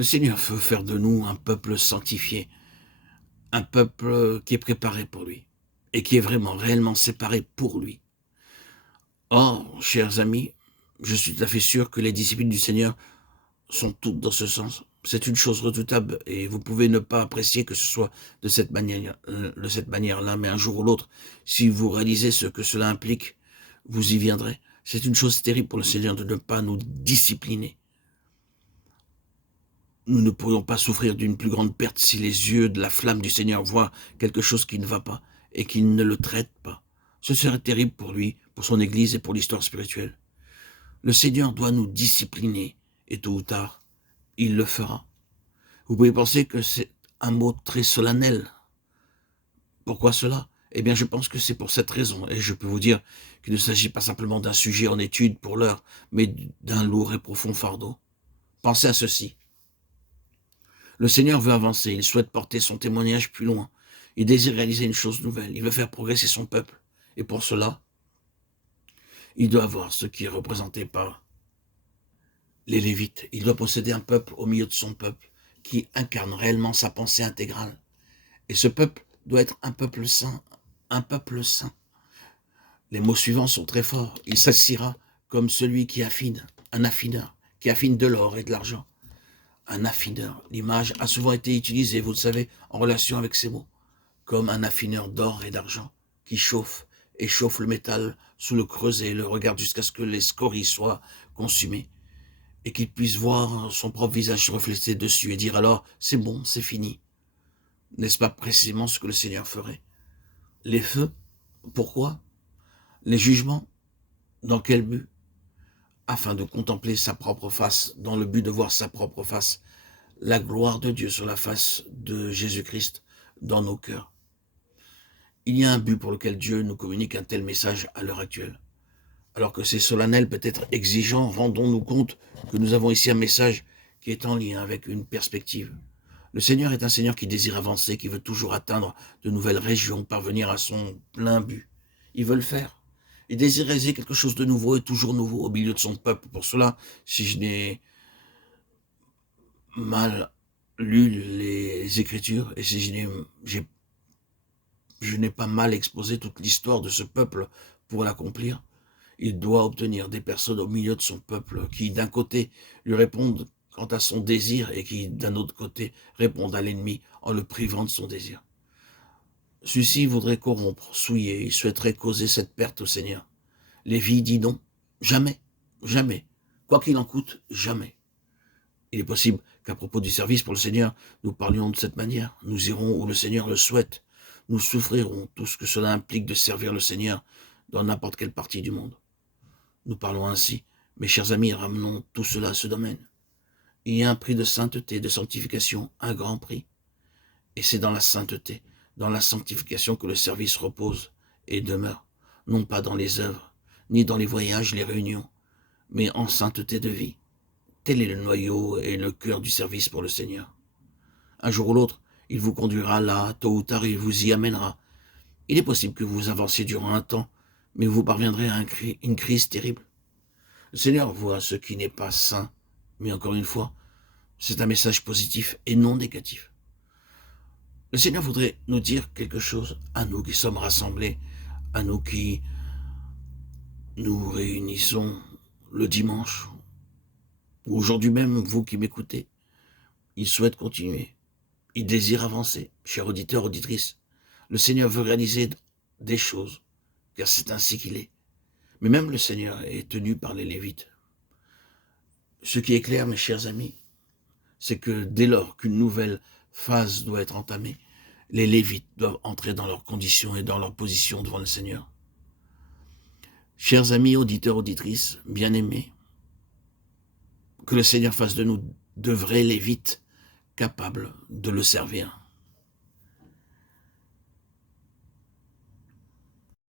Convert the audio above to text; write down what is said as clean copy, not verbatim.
Le Seigneur veut faire de nous un peuple sanctifié, un peuple qui est préparé pour lui et qui est vraiment, réellement séparé pour lui. Or, chers amis, je suis tout à fait sûr que les disciples du Seigneur sont toutes dans ce sens. C'est une chose redoutable et vous pouvez ne pas apprécier que ce soit de cette manière-là, mais un jour ou l'autre, si vous réalisez ce que cela implique, vous y viendrez. C'est une chose terrible pour le Seigneur de ne pas nous discipliner. Nous ne pourrions pas souffrir d'une plus grande perte si les yeux de la flamme du Seigneur voient quelque chose qui ne va pas et qu'il ne le traite pas. Ce serait terrible pour lui, pour son Église et pour l'histoire spirituelle. Le Seigneur doit nous discipliner et tôt ou tard, il le fera. Vous pouvez penser que c'est un mot très solennel. Pourquoi cela? Eh bien, je pense que c'est pour cette raison. Et je peux vous dire qu'il ne s'agit pas simplement d'un sujet en étude pour l'heure, mais d'un lourd et profond fardeau. Pensez à ceci. Le Seigneur veut avancer, il souhaite porter son témoignage plus loin. Il désire réaliser une chose nouvelle, il veut faire progresser son peuple. Et pour cela, il doit avoir ce qui est représenté par les Lévites. Il doit posséder un peuple au milieu de son peuple qui incarne réellement sa pensée intégrale. Et ce peuple doit être un peuple saint, un peuple saint. Les mots suivants sont très forts. Il s'assira comme celui qui affine, un affineur, qui affine de l'or et de l'argent. Un affineur. L'image a souvent été utilisée, vous le savez, en relation avec ces mots, comme un affineur d'or et d'argent qui chauffe et chauffe le métal sous le creuset et le regarde jusqu'à ce que les scories soient consumées et qu'il puisse voir son propre visage se refléter dessus et dire alors c'est bon, c'est fini. N'est-ce pas précisément ce que le Seigneur ferait? Les feux, pourquoi? Les jugements, dans quel but? Afin de contempler sa propre face, dans le but de voir sa propre face, la gloire de Dieu sur la face de Jésus-Christ dans nos cœurs. Il y a un but pour lequel Dieu nous communique un tel message à l'heure actuelle. Alors que c'est solennel, peut-être exigeant, rendons-nous compte que nous avons ici un message qui est en lien avec une perspective. Le Seigneur est un Seigneur qui désire avancer, qui veut toujours atteindre de nouvelles régions, parvenir à son plein but. Il veut le faire. Il désire réaliser quelque chose de nouveau et toujours nouveau au milieu de son peuple. Pour cela, si je n'ai mal lu les Écritures et si je n'ai pas mal exposé toute l'histoire de ce peuple pour l'accomplir, il doit obtenir des personnes au milieu de son peuple qui, d'un côté, lui répondent quant à son désir et qui, d'un autre côté, répondent à l'ennemi en le privant de son désir. Celui-ci voudrait corrompre, souiller, il souhaiterait causer cette perte au Seigneur. Lévi dit non, jamais, jamais, quoi qu'il en coûte, jamais. Il est possible qu'à propos du service pour le Seigneur, nous parlions de cette manière. Nous irons où le Seigneur le souhaite. Nous souffrirons tout ce que cela implique de servir le Seigneur dans n'importe quelle partie du monde. Nous parlons ainsi. Mes chers amis, ramenons tout cela à ce domaine. Il y a un prix de sainteté, de sanctification, un grand prix. Et c'est dans la sainteté, dans la sanctification que le service repose et demeure, non pas dans les œuvres, ni dans les voyages, les réunions, mais en sainteté de vie. Tel est le noyau et le cœur du service pour le Seigneur. Un jour ou l'autre, il vous conduira là, tôt ou tard, il vous y amènera. Il est possible que vous avanciez durant un temps, mais vous parviendrez à une crise terrible. Le Seigneur voit ce qui n'est pas saint, mais encore une fois, c'est un message positif et non négatif. Le Seigneur voudrait nous dire quelque chose à nous qui sommes rassemblés, à nous qui nous réunissons le dimanche, ou aujourd'hui même, vous qui m'écoutez. Il souhaite continuer. Il désire avancer. Chers auditeurs, auditrices, le Seigneur veut réaliser des choses, car c'est ainsi qu'il est. Mais même le Seigneur est tenu par les Lévites. Ce qui est clair, mes chers amis, c'est que dès lors qu'une nouvelle phase doit être entamée, les Lévites doivent entrer dans leurs conditions et dans leur position devant le Seigneur. Chers amis, auditeurs, auditrices, bien-aimés, que le Seigneur fasse de nous de vrais Lévites capables de le servir.